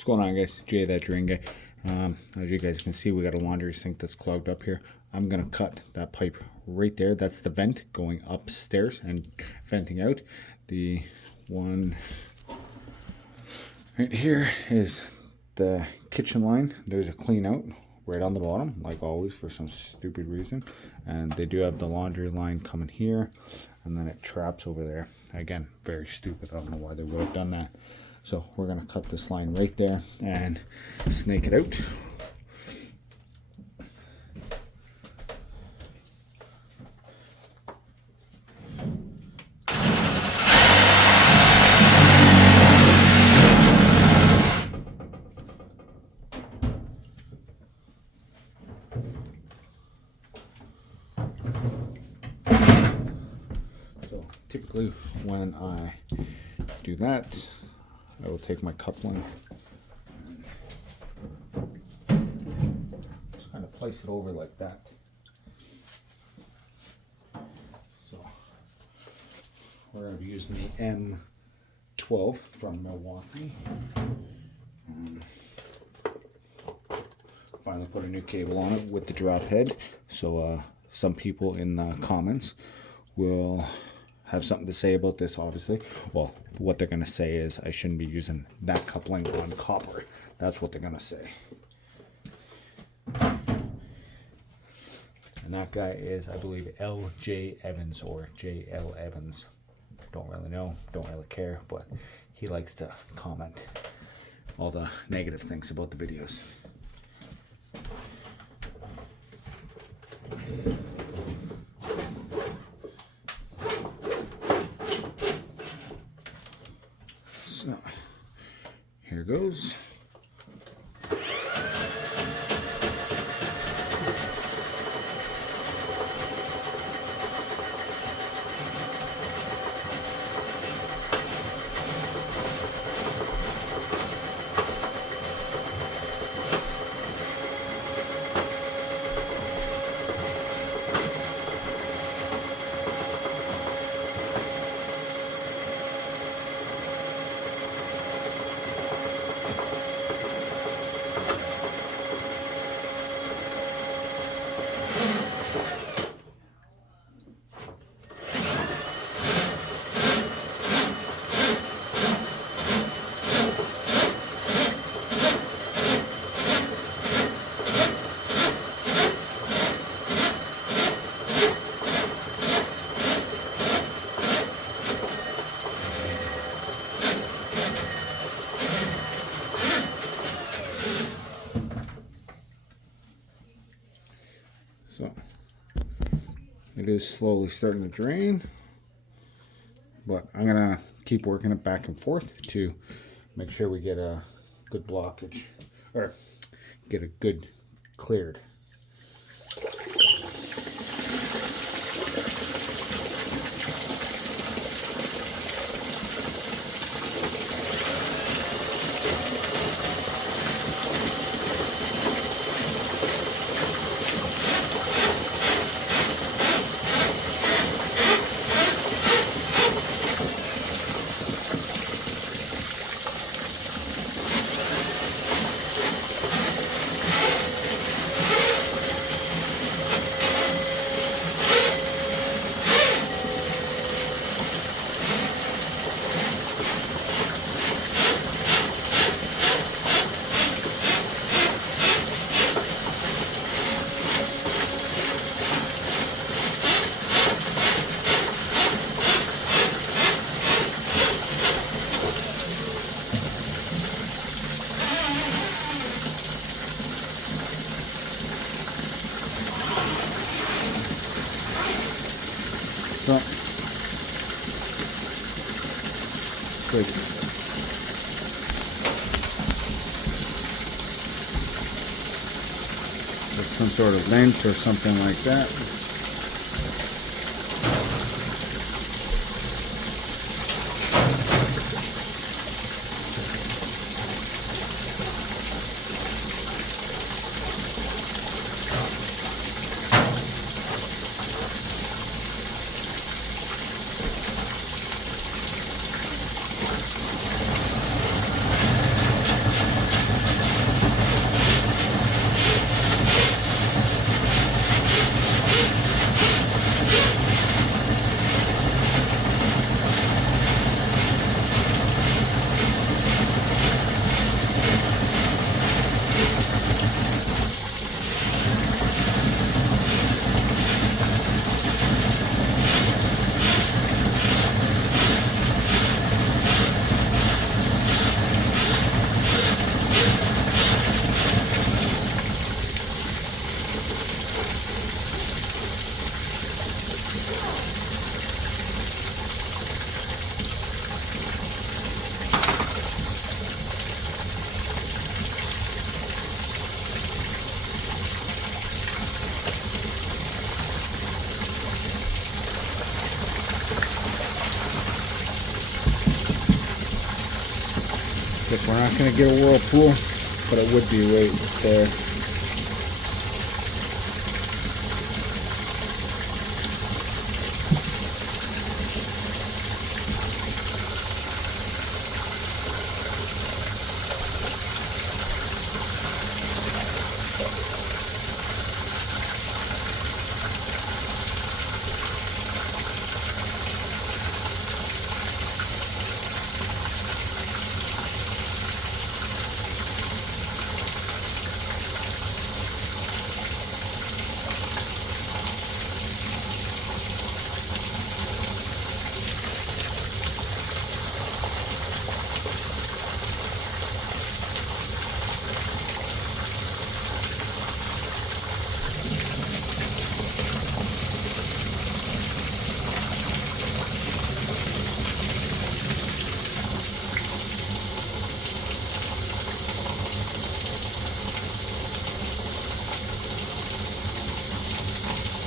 What's going on, guys? Jay, that drain guy. As you guys can see, we got a laundry sink that's clogged up here. I'm gonna cut that pipe right there. That's the vent going upstairs and venting out. The one right here is the kitchen line. There's a clean out right on the bottom, like always, for some stupid reason. And they do have the laundry line coming here, and then it traps over there. Again, very stupid. I don't know why they would have done that. So we're gonna cut this line right there and snake it out. So typically when I do that, I will take my coupling and just kind of place it over like that. So we're going to be using the M12 from Milwaukee. Finally put a new cable on it with the drop head. So some people in the comments will have something to say about this, obviously. Well, what they're going to say is I shouldn't be using that coupling on copper. That's what they're going to say. And that guy is, I believe, L.J. Evans or J.L. Evans. Don't really know, don't really care, but he likes to comment all the negative things about the videos. So, here goes. So it is slowly starting to drain, but I'm gonna keep working it back and forth to make sure we get a good blockage, or get a good cleared. So, it's like some sort of vent or something like that. Guess we're not gonna get a whirlpool, but it would be right there.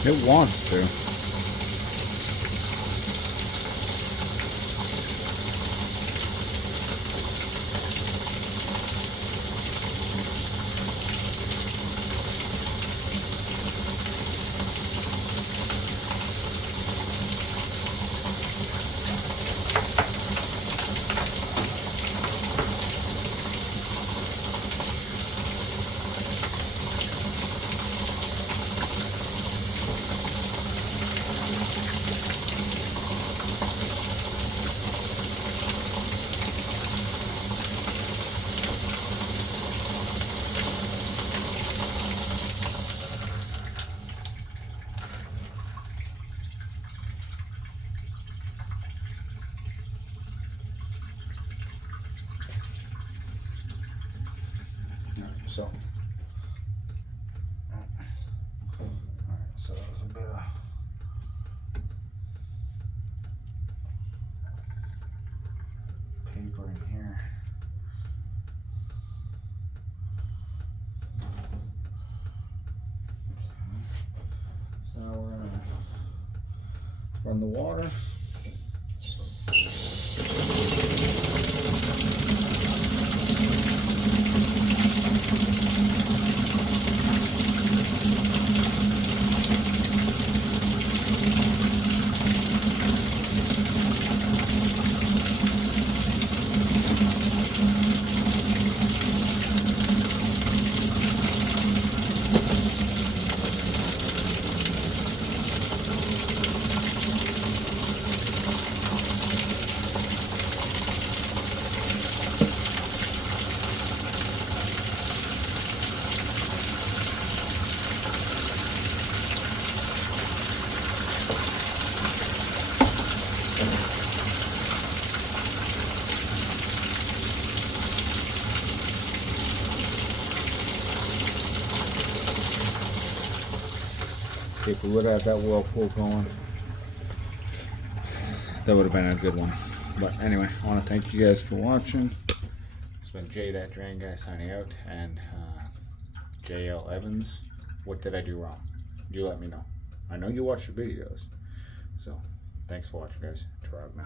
It wants to. So, alright, so that was a bit of paper in here. So now we're gonna run the water. If we would have that whirlpool going, that would have been a good one. But anyway, I want to thank you guys for watching. It's been Jay that Drain Guy signing out, and JL Evans. What did I do wrong? You let me know. I know you watch the videos. So, thanks for watching, guys. Ta-ra now.